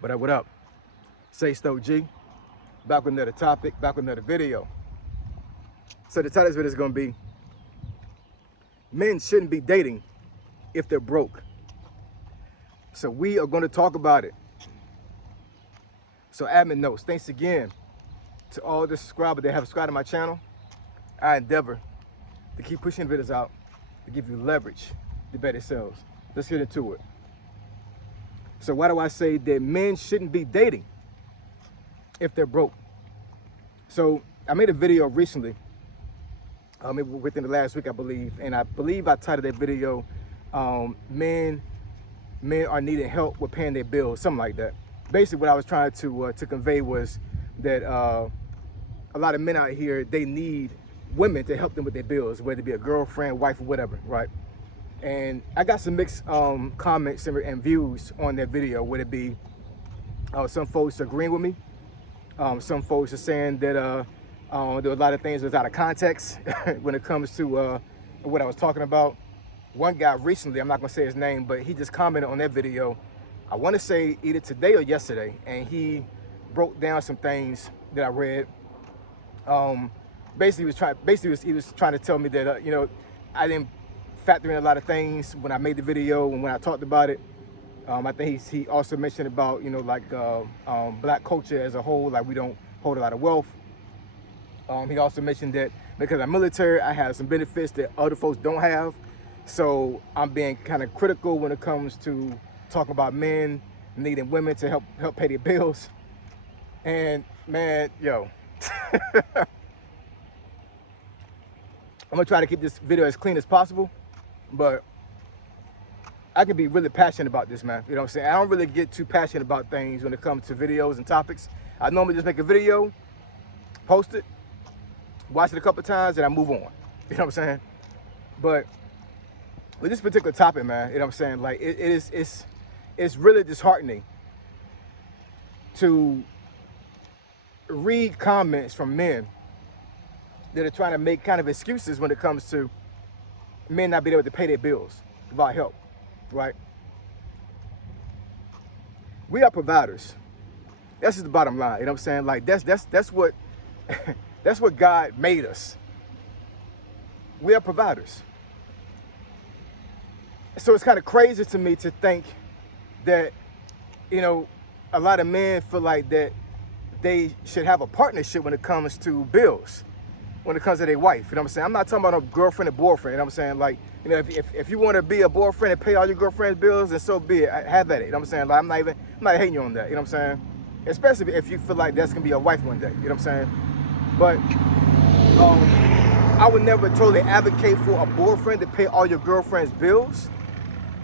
What up? Say Stoke G. Back with another topic, back with another video. So the title of this video is going to be, men shouldn't be dating if they're broke. So we are going to talk about it. So admin notes, thanks again to all the subscribers that have subscribed to my channel. I endeavor to keep pushing videos out to give you leverage to better sales. Let's get into it. So why do I say that men shouldn't be dating if they're broke? So I made a video recently, within the last week, I believe, and I believe I titled that video, men are needing help with paying their bills, something like that. Basically what I was trying to convey was that a lot of men out here, they need women to help them with their bills, whether it be a girlfriend, wife, or whatever, right? And I got some mixed comments and views on that video, whether it be some folks agreeing with me, some folks are saying that there were a lot of things that was out of context when it comes to what I was talking about. One guy recently, I'm not gonna say his name, but he just commented on that video, I wanna say either today or yesterday, and he broke down some things that I read. Basically he was trying to tell me that I didn't factor in a lot of things when I made the video and when I talked about it. I think he also mentioned about black culture as a whole, like we don't hold a lot of wealth. He also mentioned that because I'm military, I have some benefits that other folks don't have. So I'm being kind of critical when it comes to talking about men needing women to help pay their bills. And man, I'm gonna try to keep this video as clean as possible, but I can be really passionate about this, man. You know what I'm saying? I don't really get too passionate about things when it comes to videos and topics. I normally just make a video, post it, watch it a couple times, and I move on. You know what I'm saying? But with this particular topic, man, you know what I'm saying? Like it's really disheartening to read comments from men that are trying to make kind of excuses when it comes to men not being able to pay their bills without help, right? We are providers. That's just the bottom line, you know what I'm saying? Like that's what that's what God made us. We are providers. So it's kind of crazy to me to think that, a lot of men feel like that they should have a partnership when it comes to bills, when it comes to their wife. You know what I'm saying? I'm not talking about a girlfriend and boyfriend. You know what I'm saying? Like, if you want to be a boyfriend and pay all your girlfriend's bills, then so be it. Have at it. You know what I'm saying? Like, I'm not hating you on that. You know what I'm saying? Especially if you feel like that's gonna be a wife one day. You know what I'm saying? But I would never totally advocate for a boyfriend to pay all your girlfriend's bills,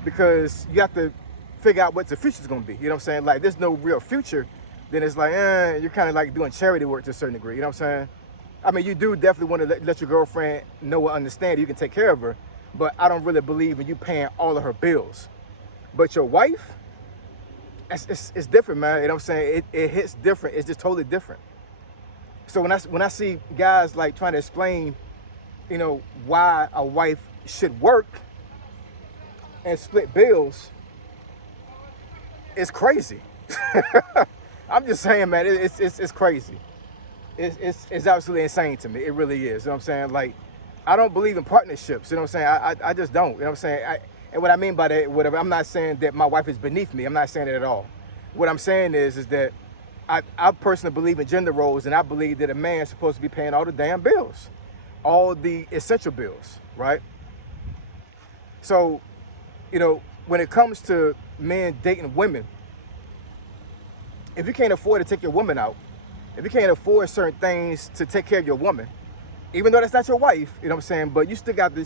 because you have to figure out what the future's gonna be. You know what I'm saying? Like, there's no real future. Then it's like, you're kind of like doing charity work to a certain degree. You know what I'm saying? I mean, you do definitely want to let your girlfriend know and understand you can take care of her, but I don't really believe in you paying all of her bills. But your wife, it's different, man. You know what I'm saying? It hits different. It's just totally different. So when I see guys like trying to explain, why a wife should work and split bills, it's crazy. I'm just saying, man, it's crazy. It's absolutely insane to me. It really is. You know what I'm saying? Like, I don't believe in partnerships. You know what I'm saying? I just don't. You know what I'm saying? And what I mean by that, whatever, I'm not saying that my wife is beneath me. I'm not saying that at all. What I'm saying is that I personally believe in gender roles, and I believe that a man is supposed to be paying all the damn bills, all the essential bills, right? So, when it comes to men dating women, if you can't afford to take your woman out, if you can't afford certain things to take care of your woman, even though that's not your wife, you know what I'm saying, but you still got to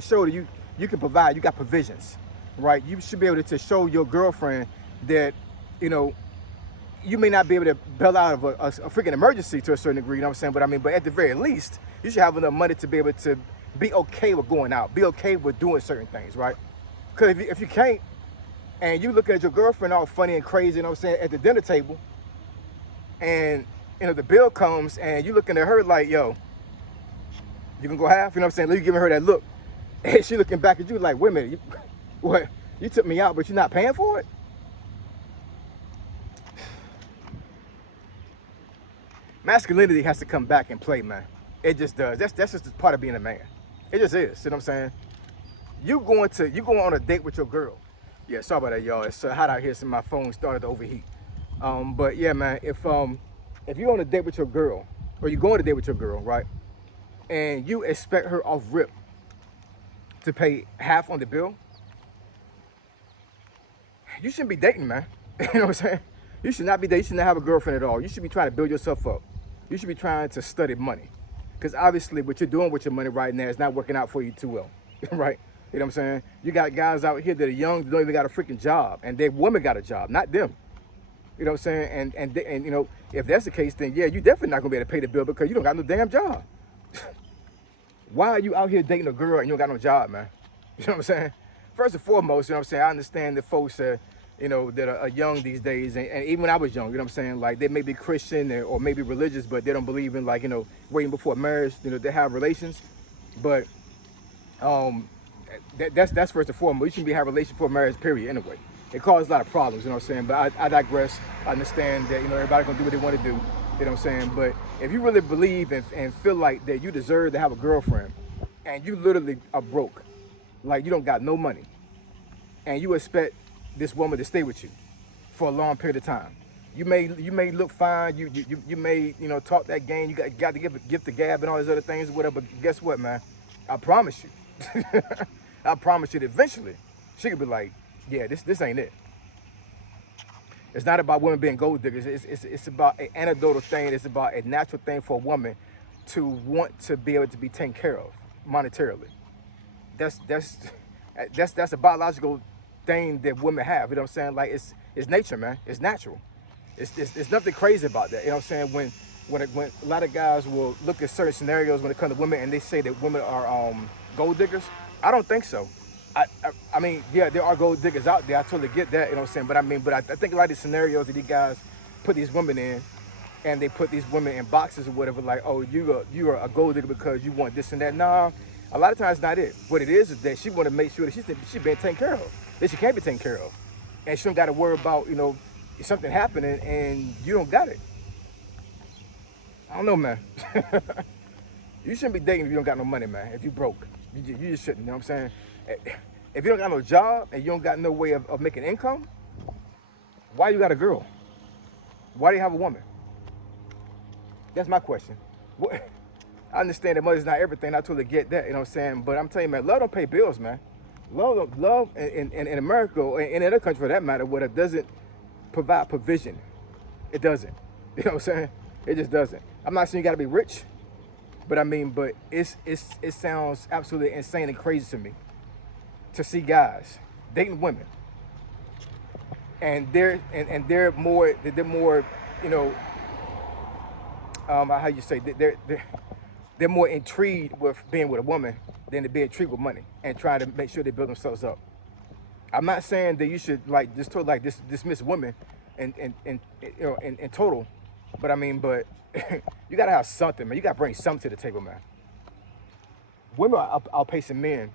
show that you can provide, you got provisions, right? You should be able to show your girlfriend that, you may not be able to bail out of a freaking emergency to a certain degree, you know what I'm saying? But at the very least, you should have enough money to be able to be okay with going out, be okay with doing certain things, right? Because if you can't, and you looking at your girlfriend all funny and crazy, you know what I'm saying, at the dinner table, and the bill comes and you looking at her like, yo, you can go half, you know what I'm saying? You giving her that look, and she looking back at you like, wait a minute, what? You took me out, but you're not paying for it? Masculinity has to come back and play, man. It just does. That's just part of being a man. It just is. You know what I'm saying? You going on a date with your girl. Yeah, sorry about that, y'all. It's hot out here, so my phone started to overheat. But yeah, man, if you're on a date with your girl, or you go on a date with your girl, right, and you expect her off rip to pay half on the bill, you shouldn't be dating, man. You know what I'm saying? You should not be dating. You should not have a girlfriend at all. You should be trying to build yourself up. You should be trying to study money. Because obviously what you're doing with your money right now is not working out for you too well, right? You know what I'm saying? You got guys out here that are young, that don't even got a freaking job, and their women got a job, not them. You know what I'm saying? And you know, if that's the case, then yeah, you definitely not gonna be able to pay the bill because you don't got no damn job. Why are you out here dating a girl and you don't got no job, man? You know what I'm saying? First and foremost, you know what I'm saying? I understand the folks you know, that are young these days, and even when I was young, you know what I'm saying? Like, they may be Christian or maybe religious, but they don't believe in, like, you know, waiting before marriage. You know, they have relations, but that's first and foremost. You shouldn't be having relations before marriage, period, anyway. It causes a lot of problems, you know what I'm saying? But I digress. I understand that, you know, everybody gonna do what they want to do, you know what I'm saying? But if you really believe and feel like that you deserve to have a girlfriend, and you literally are broke, like you don't got no money, and you expect this woman to stay with you for a long period of time. You may look fine. You may, you know, talk that game. You got to give the gab and all these other things, whatever. But guess what, man? I promise you, I promise you that eventually she could be like, yeah, this ain't it. It's not about women being gold diggers. It's about an anecdotal thing. It's about a natural thing for a woman to want to be able to be taken care of monetarily. That's a biological thing that women have. You know what I'm saying? Like, it's nature, man. It's natural. It's nothing crazy about that. You know what I'm saying? When a lot of guys will look at certain scenarios when it comes to women and they say that women are gold diggers, I don't think so. I mean, yeah, there are gold diggers out there. I totally get that. You know what I'm saying? But I think a lot of these scenarios that these guys put these women in, and they put these women in boxes or whatever, like, oh, you are a gold digger because you want this and that. Nah, a lot of times not it. What it is that she want to make sure that she's being taken care of, that she can't be taken care of, and she don't got to worry about, you know, something happening and you don't got it. I don't know, man. You shouldn't be dating if you don't got no money, man. If you broke, you just shouldn't. You know what I'm saying? If you don't got no job and you don't got no way of making income, why you got a girl? Why do you have a woman? That's my question. What? I understand that money's not everything. I totally get that, you know what I'm saying? But I'm telling you, man, love don't pay bills, man. Love in America, or in any other country for that matter, what it doesn't provide provision. It doesn't. You know what I'm saying? It just doesn't. I'm not saying you gotta be rich, but I mean, but it sounds absolutely insane and crazy to me to see guys dating women, and they're more, you know, how you say, they're more intrigued with being with a woman than to be intrigued with money and trying to make sure they build themselves up. I'm not saying that you should like just dismiss women and you know in total, but I mean, but you gotta have something, man. You gotta bring something to the table, man. Women are outpacing men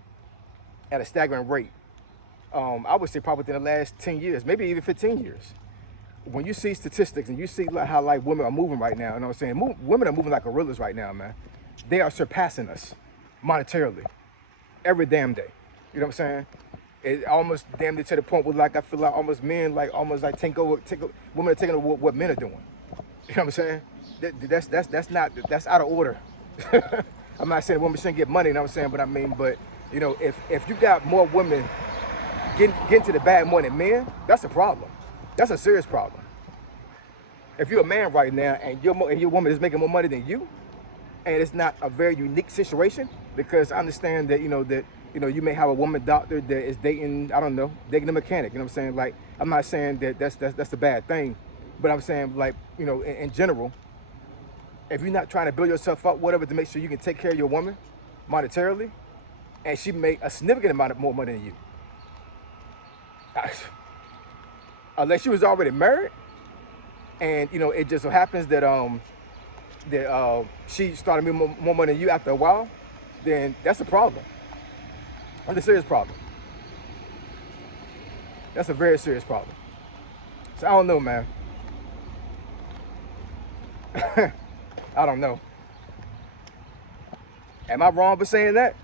at a staggering rate. I would say probably within the last 10 years, maybe even 15 years. When you see statistics and you see like how like women are moving right now, you know what I'm saying? Women are moving like gorillas right now, man. They are surpassing us monetarily every damn day. You know what I'm saying? It almost damn near to the point where like I feel like almost men like almost like take over women are taking over what men are doing. You know what I'm saying? That's out of order. I'm not saying women shouldn't get money, you know what I'm saying? But I mean, but you know, if you got more women getting to the bag more than men, that's a problem. That's a serious problem. If you're a man right now and your woman is making more money than you, and it's not a very unique situation, because I understand that you may have a woman doctor that is dating, I don't know, dating a mechanic. You know what I'm saying? Like, I'm not saying that that's a bad thing, but I'm saying, like, you know, in general, if you're not trying to build yourself up, whatever, to make sure you can take care of your woman monetarily, and she make a significant amount of more money than you, unless she was already married, and you know, it just so happens that she started making more money than you after a while, then that's a problem. That's a serious problem. That's a very serious problem. So I don't know, man. I don't know. Am I wrong for saying that?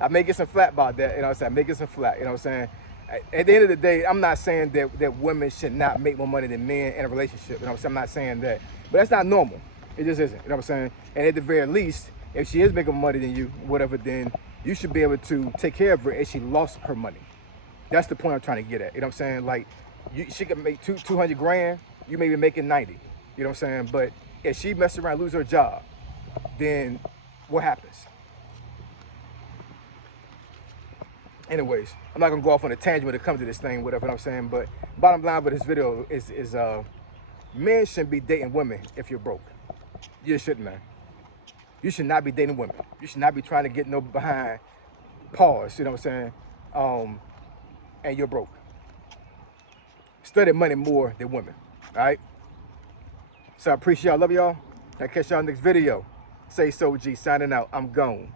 I may get some flat about that, you know what I'm saying? I may get some flat, you know what I'm saying? At the end of the day, I'm not saying that women should not make more money than men in a relationship, you know what I'm saying? I'm not saying that. But that's not normal. It just isn't, you know what I'm saying? And at the very least, if she is making more money than you, whatever, then you should be able to take care of her if she lost her money. That's the point I'm trying to get at, you know what I'm saying? Like, she could make 200 grand, you may be making 90, you know what I'm saying? But if she messes around, lose her job, then what happens? Anyways, I'm not gonna go off on a tangent when it comes to this thing, whatever I'm saying, but bottom line with this video is men shouldn't be dating women if you're broke. You shouldn't, man. You should not be dating women. You should not be trying to get no behind pause, you know what I'm saying? And you're broke. Study money more than women, all right? So I appreciate y'all, love y'all. I'll catch y'all next video. Say so, G, signing out. I'm gone.